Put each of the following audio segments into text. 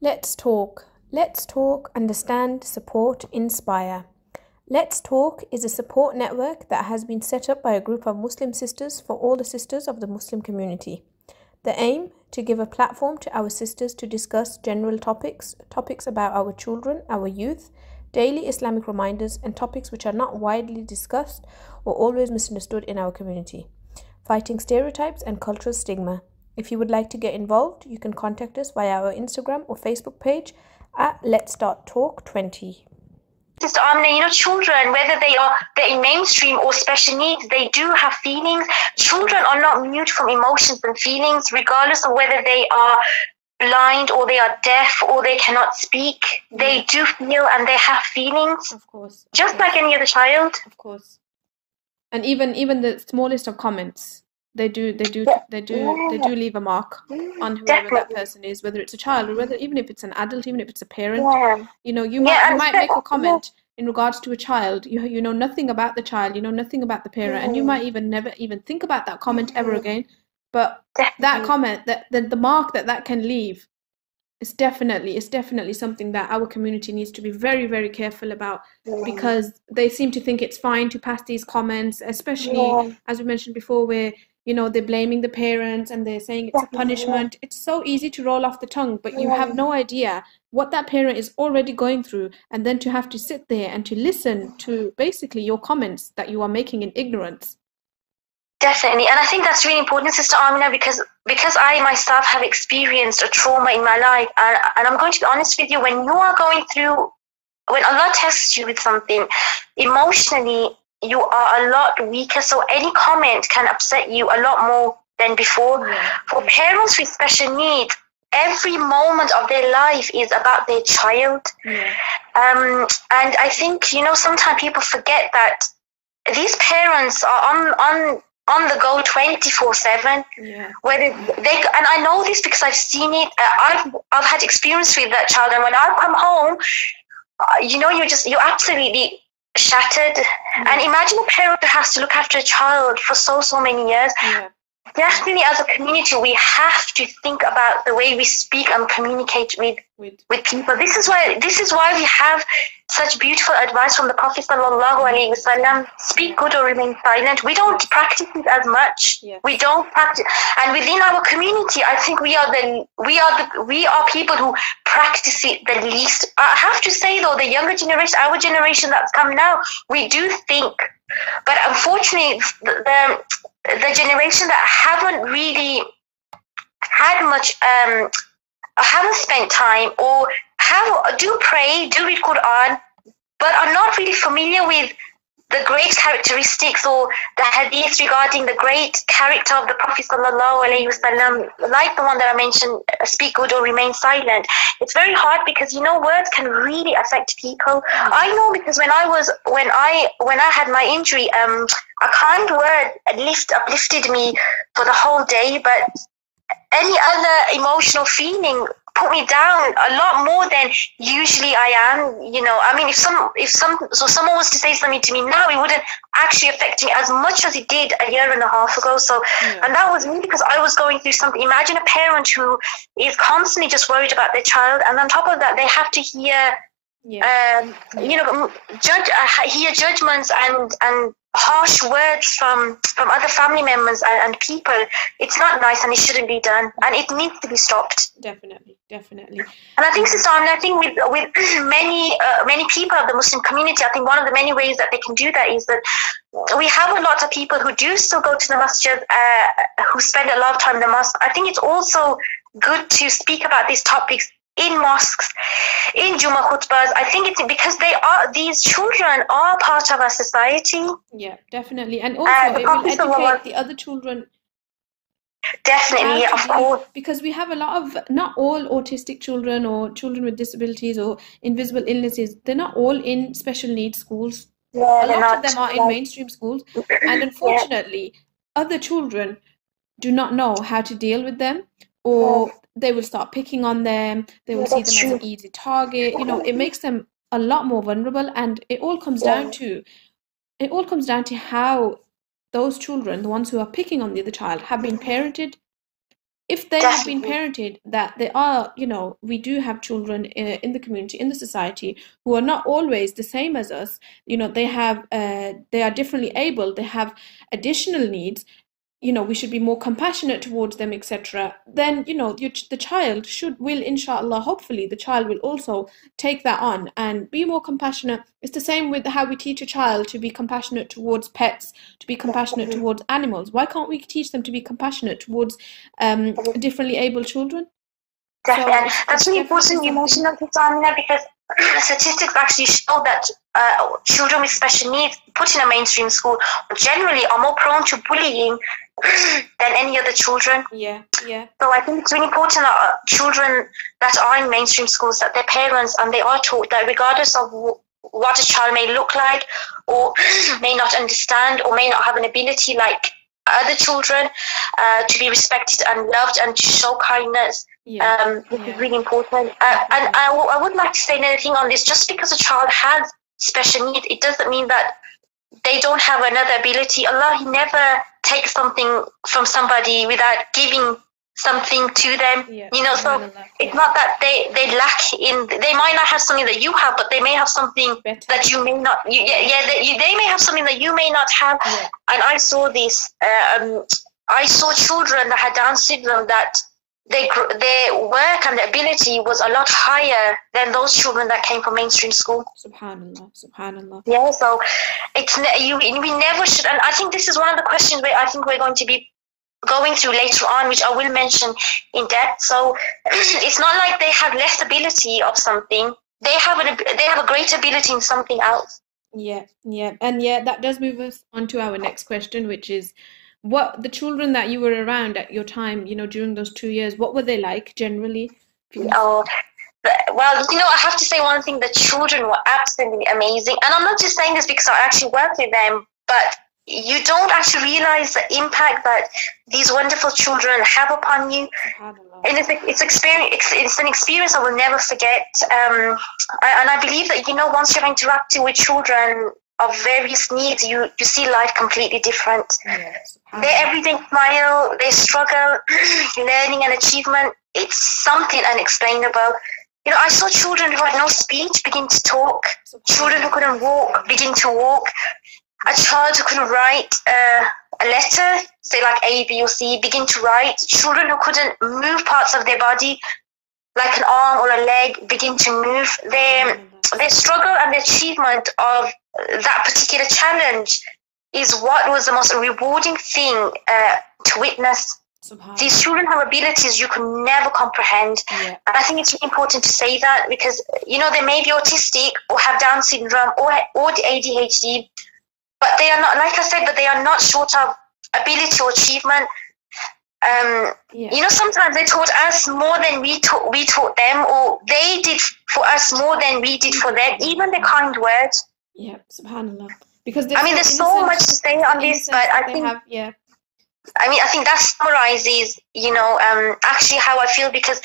Let's talk. Let's talk, understand, support, inspire. Let's Talk is a support network that has been set up by a group of Muslim sisters for all the sisters of the Muslim community. The aim to give a platform to our sisters to discuss general topics about our children, our youth, daily Islamic reminders, and topics which are not widely discussed or always misunderstood in our community. Fighting stereotypes and cultural stigma. If you would like to get involved, you can contact us via our Instagram or Facebook page at Let's Talk 20. Sister Amina, children, whether they're in mainstream or special needs, they do have feelings. Children are not mute from emotions and feelings, regardless of whether they are blind or they are deaf or they cannot speak. They do feel and they have feelings. Of course. Just like any other child. Of course. And even the smallest of comments, they do leave a mark on whoever that person is, whether it's a child or whether even if it's an adult, even if it's a parent. You might make a comment in regards to a child. You know nothing about the child, you know nothing about the parent, and you might even never even think about that comment ever again. But that comment, the mark that can leave, it's definitely something that our community needs to be very, very careful about, because they seem to think it's fine to pass these comments, especially as we mentioned before, where they're blaming the parents and they're saying it's a punishment. It's so easy to roll off the tongue, but you have no idea what that parent is already going through, and then to have to sit there and to listen to basically your comments that you are making in ignorance. Definitely, and I think that's really important, Sister Amina, because I myself have experienced a trauma in my life, and I'm going to be honest with you, when you are going through, when Allah tests you with something, emotionally, you are a lot weaker, so any comment can upset you a lot more than before. For parents with special needs, every moment of their life is about their child. And I think, sometimes people forget that these parents are on the go 24/7. Whether they, and I know this because I've seen it. I've had experience with that child, and when I come home, you're absolutely shattered. And imagine a parent who has to look after a child for so many years. Definitely, as a community, we have to think about the way we speak and communicate with people. This is why we have such beautiful advice from the Prophet ﷺ. Speak good or remain silent. We don't practice it as much. We don't practice, and within our community, I think we are people who practice it the least. I have to say though, the younger generation, our generation that's come now, we do think, but unfortunately, the generation that haven't really had much, haven't spent time, or do pray, do read Quran, but are not really familiar with the great characteristics or the hadith regarding the great character of the Prophet ﷺ, like the one that I mentioned, speak good or remain silent. It's very hard because words can really affect people. I know, because when I had my injury, a kind word uplifted me for the whole day, but any other emotional feeling put me down a lot more than usually I am. I mean, if someone was to say something to me now, it wouldn't actually affect me as much as it did a year and a half ago. So, and that was me because I was going through something. Imagine a parent who is constantly just worried about their child, and on top of that, they have to hear, hear judgments and harsh words from other family members and people. It's not nice, and it shouldn't be done, and it needs to be stopped. Definitely. And I think, Sister Amina, I think with many people of the Muslim community, I think one of the many ways that they can do that is that we have a lot of people who do still go to the masjid, who spend a lot of time in the mosque. I think it's also good to speak about these topics in mosques, in Jummah khutbahs. I think it's because these children are part of our society. Yeah, definitely. And also it will educate the other children. Definitely, of course. Because we have a lot of, not all autistic children or children with disabilities or invisible illnesses, they're not all in special needs schools. A lot of them are in mainstream schools. And unfortunately, other children do not know how to deal with them, or they will start picking on them. They will see them as an easy target. It makes them a lot more vulnerable, and it all comes down to how those children, the ones who are picking on the other child, have been parented. if they have been parented that they are, you know, we do have children in the community, in the society, who are not always the same as us, you know, they have they are differently able, they have additional needs, you know, we should be more compassionate towards them, etc., then, you know, the child will, inshallah, hopefully the child will also take that on and be more compassionate. It's the same with how we teach a child to be compassionate towards pets, to be compassionate towards animals. Why can't we teach them to be compassionate towards differently able children? Definitely. So that's really important you mentioned that, Thameena, because statistics actually show that children with special needs put in a mainstream school generally are more prone to bullying than any other children. Yeah. So I think it's really important that children that are in mainstream schools, that their parents and they are taught that regardless of what a child may look like or may not understand or may not have an ability like other children, to be respected and loved and to show kindness. This is really important. And I would like to say another thing on this. Just because a child has special needs, it doesn't mean that they don't have another ability. Allah, He never takes something from somebody without giving something to them. You know, so it's not that they lack in. They might not have something that you have, but they may have something that you may not. They may have something that you may not have. And I saw this. I saw children that had Down syndrome that their work and their ability was a lot higher than those children that came from mainstream school. Subhanallah. Yeah, so it's we never should, and I think this is one of the questions where I think we're going to be going through later on, which I will mention in depth. So it's not like they have less ability of something; they have a great ability in something else. And that does move us on to our next question, which is, what the children that you were around at your time, you know, during those 2 years, what were they like generally? Oh, well, you know, I have to say one thing: the children were absolutely amazing, and I'm not just saying this because I actually work with them, but you don't actually realize the impact that these wonderful children have upon you. And it's an experience I will never forget. And I believe that, you know, once you're interacting with children of various needs, you see life completely different. Their everyday smile, their struggle, learning and achievement, it's something unexplainable. You know, I saw children who had no speech begin to talk, children who couldn't walk begin to walk, a child who couldn't write a letter, say like A, B, or C, begin to write, children who couldn't move parts of their body, like an arm or a leg, begin to move. Their struggle and the achievement of that particular challenge is what was the most rewarding thing to witness. These children have abilities you can never comprehend. And I think it's really important to say that because, you know, they may be autistic or have Down syndrome or the ADHD, but they are not, like I said, but they are not short of ability or achievement. You know, sometimes they taught us more than we taught them, or they did for us more than we did for them, even the kind words. Subhanallah. Because I mean, there's so much to say on this, but I think I think that summarizes, you know, actually how I feel, because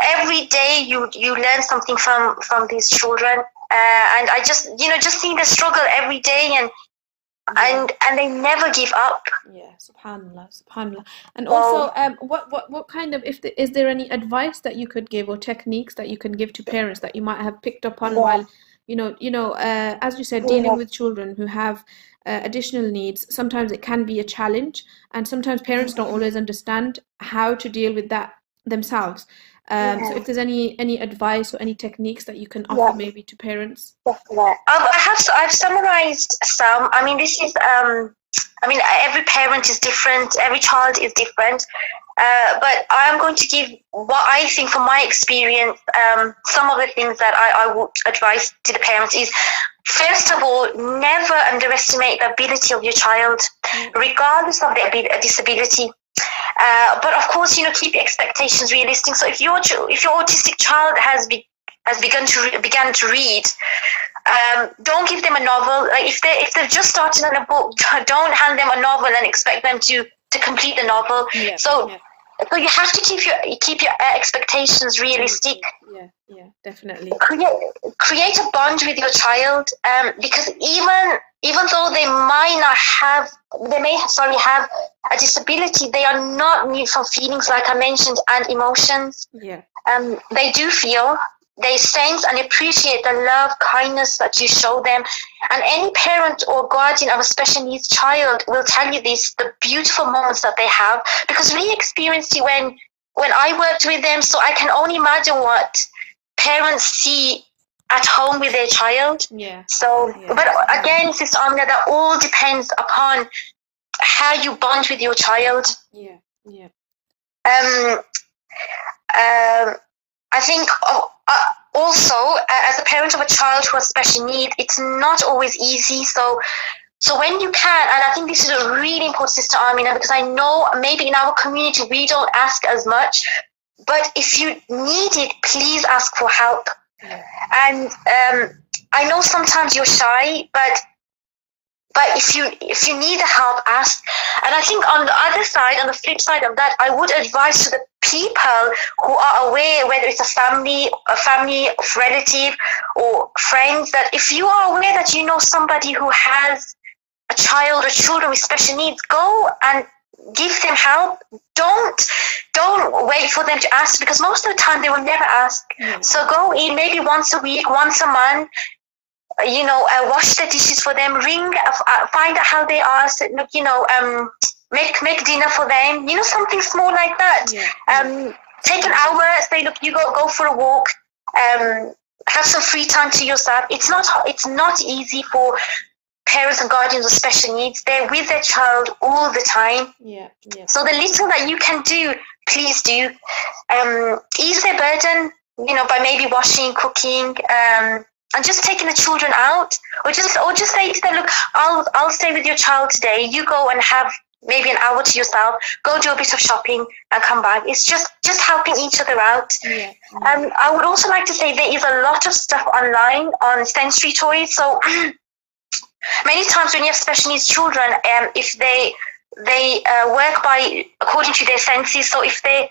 every day you learn something from these children, and I just, you know, just seeing the struggle every day, and they never give up. Subhanallah. And also, what kind of, is there any advice that you could give or techniques that you can give to parents that you might have picked up on while, you know, as you said, dealing with children who have additional needs? Sometimes it can be a challenge, and sometimes parents don't always understand how to deal with that themselves. So if there's any advice or any techniques that you can offer maybe to parents. I've summarized some. I mean, this is every parent is different, every child is different, but I'm going to give what I think from my experience. Some of the things that I would advise to the parents is, first of all, never underestimate the ability of your child, regardless of their disability. But of course, you know, keep your expectations realistic. So if your autistic child has begun to read, don't give them a novel. Like if they've just started on a book, don't hand them a novel and expect them to complete the novel. So you have to keep your expectations realistic. Definitely. Create a bond with your child, because even even though they may have a disability, they are not mute from feelings, like I mentioned, and emotions. Yeah. They do feel, they sense and appreciate the love, kindness that you show them. And any parent or guardian of a special needs child will tell you this, the beautiful moments that they have, because we experienced it when I worked with them. So I can only imagine what parents see at home with their child. Yeah. So, yeah. But again, Sister Amina, that all depends upon how you bond with your child. Yeah. Yeah. I think also, as a parent of a child who has special needs, it's not always easy. So when you can, and I think this is a really important, Sister Amina, because I know maybe in our community we don't ask as much, but if you need it, please ask for help. Yeah. And I know sometimes you're shy, but if you need help, ask. And I think on the other side, on the flip side of that, I would advise to the people who are aware, whether it's a family, relative, or friends, that if you are aware that you know somebody who has a child or children with special needs, go and give them help. Don't wait for them to ask, because most of the time they will never ask. Yeah. So go in maybe once a week, once a month, wash the dishes for them, find out how they are, make dinner for them, something small like that. Yeah. Take an hour, say, look, you go for a walk, have some free time to yourself. It's not easy for parents and guardians with special needs. They're with their child all the time. Yeah. So the little that you can do, please do. Ease their burden, by maybe washing, cooking, and just taking the children out, or just say to them, look, I'll stay with your child today. You go and have maybe an hour to yourself. Go do a bit of shopping and come back. It's just helping each other out. Yeah. I would also like to say there is a lot of stuff online on sensory toys. So many times when you have special needs children, if they work according to their senses. So if they're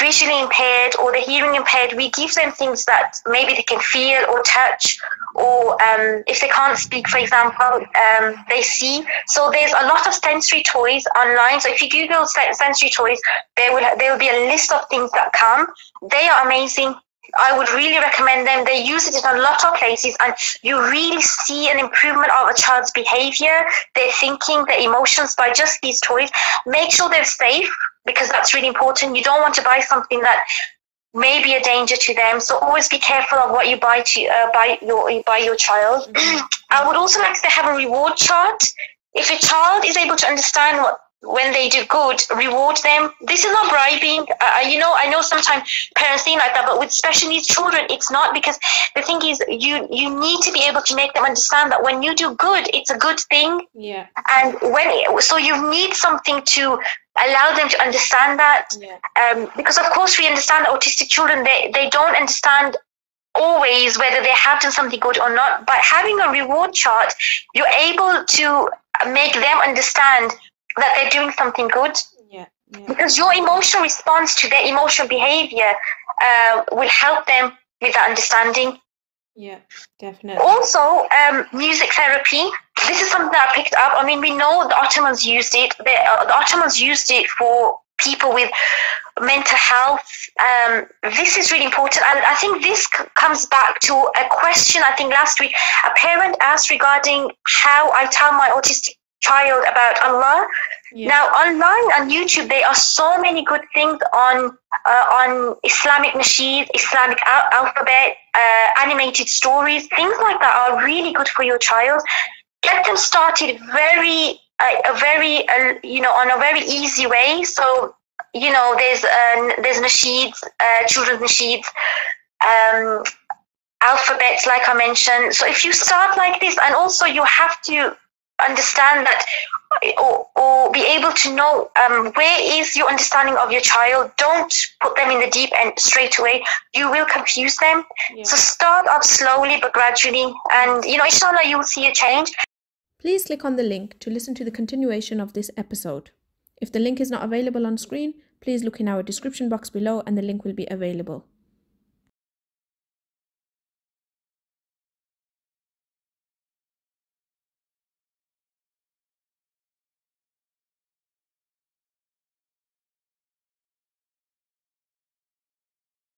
visually impaired or they're hearing impaired, we give them things that maybe they can feel or touch, or if they can't speak, for example, they see. So there's a lot of sensory toys online. So if you Google sensory toys, there will be a list of things that come. They are amazing. I would really recommend them. They use it in a lot of places, and you really see an improvement of a child's behavior, their thinking, their emotions by just these toys. Make sure they're safe, because that's really important. You don't want to buy something that may be a danger to them. So always be careful of what you buy your child. I would also like to have a reward chart. If a child is able to understand when they do good, reward them. This is not bribing. I know sometimes parents think like that, but with special needs children, it's not, because the thing is, you need to be able to make them understand that when you do good, it's a good thing. Yeah. And so you need something to allow them to understand that. Yeah. Because of course we understand that autistic children, they don't understand always whether they have done something good or not. By having a reward chart, you're able to make them understand that they're doing something good. Yeah. Because your emotional response to their emotional behavior will help them with that understanding. Yeah, definitely. Also, music therapy. This is something that I picked up. I mean, we know the Ottomans used it. The Ottomans used it for people with mental health. This is really important. And I think this comes back to a question, I think last week, a parent asked regarding how I tell my autistic child about Allah. Yeah. Now, online on YouTube, there are so many good things on Islamic nasheed, Islamic alphabet, animated stories. Things like that are really good for your child. Get them started on a very easy way. So, there's nasheeds, children's nasheeds, alphabets, like I mentioned. So if you start like this, and also you have to understand that, or be able to know where is your understanding of your child. Don't put them in the deep end straight away. You will confuse them. Yeah. So start off slowly but gradually, and inshallah you will see a change. Please click on the link to listen to the continuation of this episode. If the link is not available on screen, please look in our description box below and the link will be available.